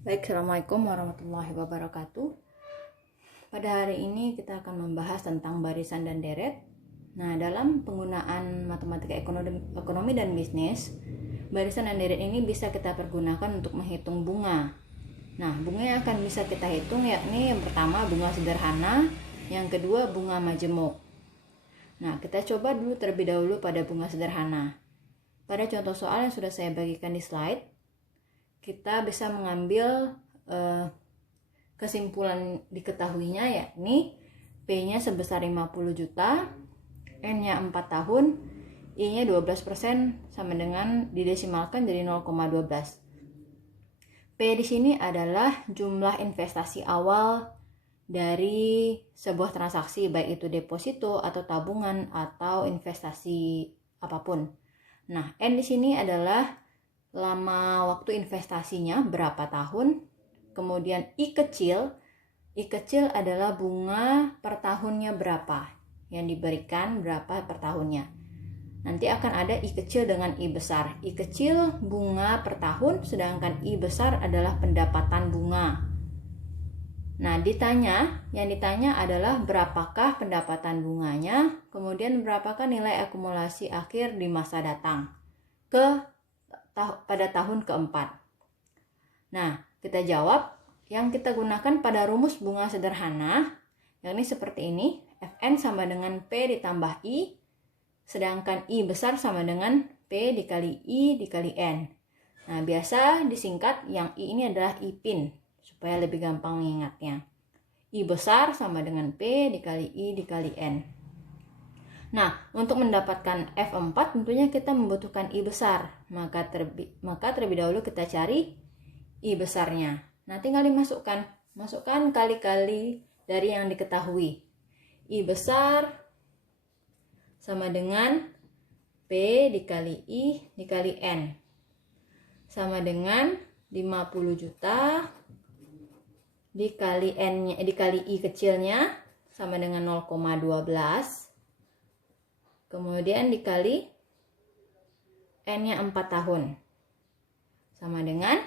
Baik, Assalamualaikum warahmatullahi wabarakatuh. Pada hari ini kita akan membahas tentang barisan dan deret. Nah, dalam penggunaan matematika ekonomi dan bisnis, barisan dan deret ini bisa kita pergunakan untuk menghitung bunga. Nah, bunga yang akan bisa kita hitung yakni yang pertama bunga sederhana, yang kedua bunga majemuk. Nah, kita coba dulu terlebih dahulu pada bunga sederhana. Pada contoh soal yang sudah saya bagikan di slide, kita bisa mengambil kesimpulan diketahuinya yakni P-nya sebesar 50 juta, N-nya 4 tahun, I-nya 12% sama dengan didesimalkan jadi 0,12. P di sini adalah jumlah investasi awal dari sebuah transaksi, baik itu deposito atau tabungan atau investasi apapun. Nah, N di sini adalah lama waktu investasinya berapa tahun. Kemudian I kecil adalah bunga per tahunnya berapa yang diberikan, berapa per tahunnya. Nanti akan ada I kecil dengan I besar. I kecil bunga per tahun, sedangkan I besar adalah pendapatan bunga. Nah, yang ditanya adalah berapakah pendapatan bunganya, kemudian berapakah nilai akumulasi akhir di masa datang pada tahun keempat. Nah, kita jawab yang kita gunakan pada rumus bunga sederhana, yakni seperti ini. Fn sama dengan P ditambah I, sedangkan I besar sama dengan P dikali I dikali N. Nah, biasa disingkat yang I ini adalah I pin, supaya lebih gampang mengingatnya. I besar sama dengan P dikali I dikali N. Nah, untuk mendapatkan F4 tentunya kita membutuhkan I besar. Maka terlebih dahulu kita cari I besarnya. Nah, tinggal dimasukkan. Masukkan kali-kali dari yang diketahui. I besar sama dengan P dikali I dikali N. Sama dengan 50 juta dikali N-nya, dikali I kecilnya sama dengan 0,12. Kemudian dikali N-nya 4 tahun. Sama dengan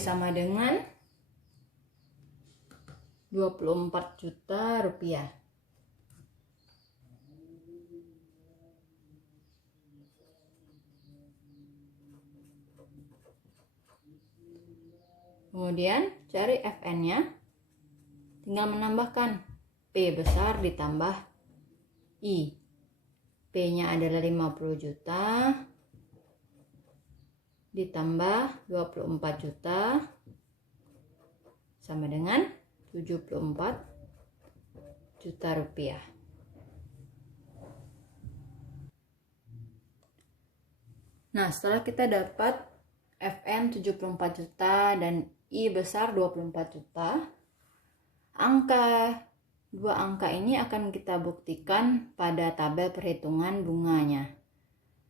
sama dengan 24 juta rupiah. Kemudian cari Fn-nya, tinggal menambahkan P besar ditambah I. P-nya adalah 50 juta ditambah 24 juta sama dengan 74 juta rupiah. Nah, setelah kita dapat Fn 74 juta dan I besar 24 juta, dua angka ini akan kita buktikan pada tabel perhitungan bunganya.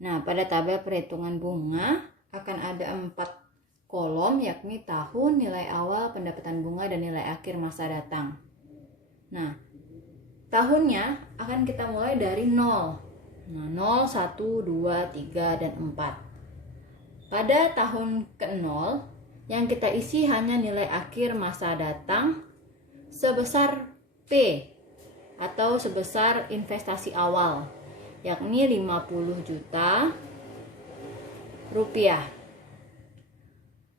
Nah, pada tabel perhitungan bunga akan ada 4 kolom, yakni tahun, nilai awal, pendapatan bunga, dan nilai akhir masa datang. Nah, tahunnya akan kita mulai dari 0. Nah, 0, 1, 2, 3, dan 4. Pada tahun ke-0, yang kita isi hanya nilai akhir masa datang sebesar P atau sebesar investasi awal, yakni 50 juta rupiah.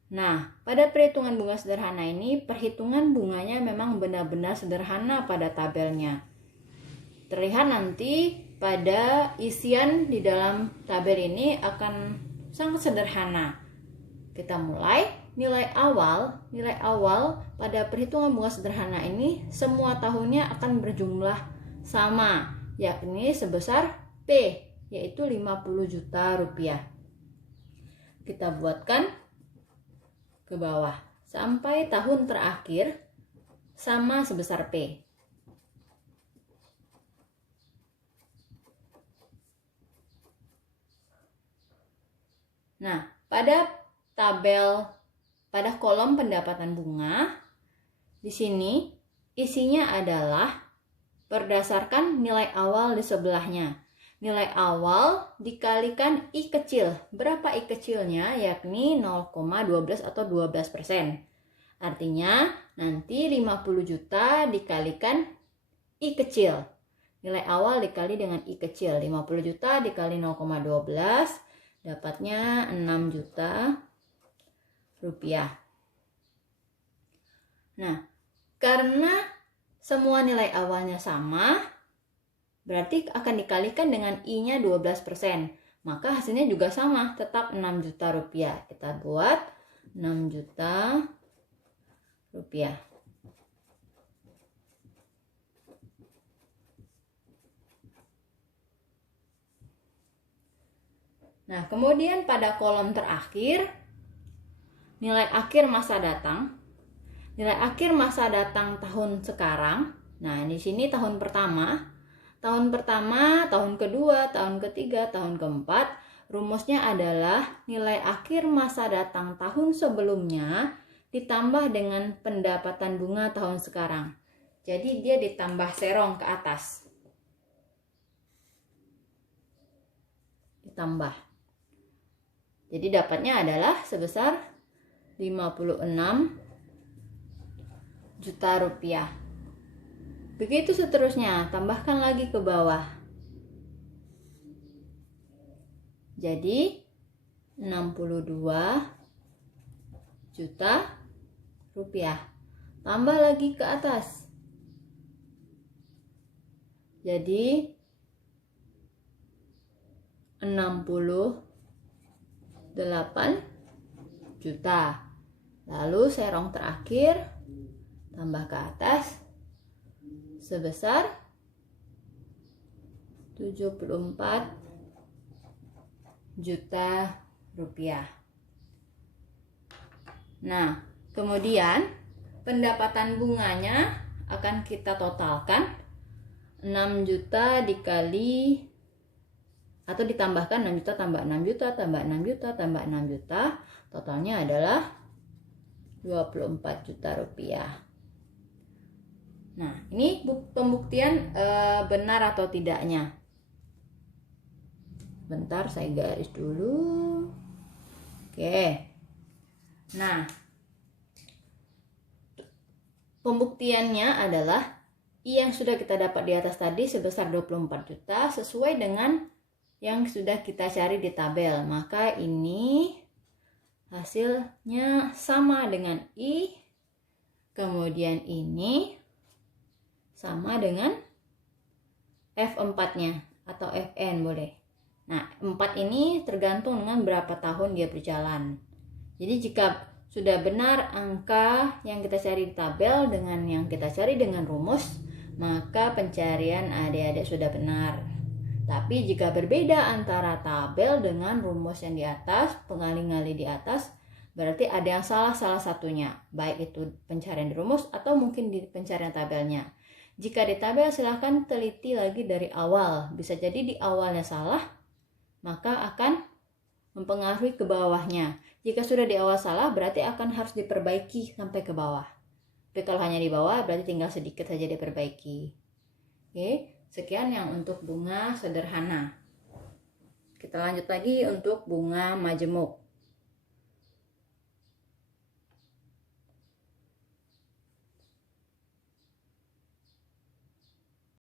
Nah, pada perhitungan bunga sederhana ini, perhitungan bunganya memang benar-benar sederhana pada tabelnya. Terlihat nanti pada isian di dalam tabel ini akan sangat sederhana. Kita mulai. Nilai awal pada perhitungan bunga sederhana ini semua tahunnya akan berjumlah sama, yakni sebesar P, yaitu 50 juta rupiah. Kita buatkan ke bawah sampai tahun terakhir sama sebesar P. Nah, pada kolom pendapatan bunga, di sini isinya adalah berdasarkan nilai awal di sebelahnya. Nilai awal dikalikan I kecil. Berapa I kecilnya? Yakni 0,12 atau 12%. Artinya nanti 50 juta dikalikan I kecil. Nilai awal dikali dengan I kecil. 50 juta dikali 0,12 dapatnya 6 juta rupiah. Nah, karena semua nilai awalnya sama, berarti akan dikalikan dengan I-nya 12%. Maka hasilnya juga sama, tetap 6 juta rupiah. Kita buat 6 juta rupiah. Nah, kemudian pada kolom terakhir, nilai akhir masa datang. Nilai akhir masa datang tahun sekarang. Nah, di sini tahun pertama, tahun kedua, tahun ketiga, tahun keempat. Rumusnya adalah nilai akhir masa datang tahun sebelumnya ditambah dengan pendapatan bunga tahun sekarang. Jadi dia ditambah serong ke atas. Ditambah. Jadi dapatnya adalah sebesar 56 juta rupiah. Begitu seterusnya, tambahkan lagi ke bawah. Jadi 62 juta rupiah. Tambah lagi ke atas. Jadi 68 juta. Lalu serong terakhir tambah ke atas sebesar 74 juta rupiah. Nah, kemudian pendapatan bunganya akan kita totalkan. 6 juta dikali atau ditambahkan 6 juta tambah 6 juta tambah 6 juta tambah 6 juta, totalnya adalah 24 juta rupiah. Nah, ini pembuktian benar atau tidaknya. Bentar, saya garis dulu. Oke. Nah, pembuktiannya adalah I yang sudah kita dapat di atas tadi sebesar 24 juta sesuai dengan yang sudah kita cari di tabel. Maka ini hasilnya sama dengan I. Kemudian ini sama dengan F4-nya atau Fn boleh. Nah, 4 ini tergantung dengan berapa tahun dia berjalan. Jadi jika sudah benar angka yang kita cari di tabel dengan yang kita cari dengan rumus, maka pencarian adik-adik sudah benar. Tapi jika berbeda antara tabel dengan rumus yang di atas, pengali-ngali di atas, berarti ada yang salah satunya, baik itu pencarian di rumus atau mungkin di pencarian tabelnya. Jika di tabel silahkan teliti lagi dari awal. Bisa jadi di awalnya salah, maka akan mempengaruhi ke bawahnya. Jika sudah di awal salah, berarti akan harus diperbaiki sampai ke bawah. Tapi kalau hanya di bawah, berarti tinggal sedikit saja diperbaiki. Oke. Sekian yang untuk bunga sederhana. Kita lanjut lagi untuk bunga majemuk.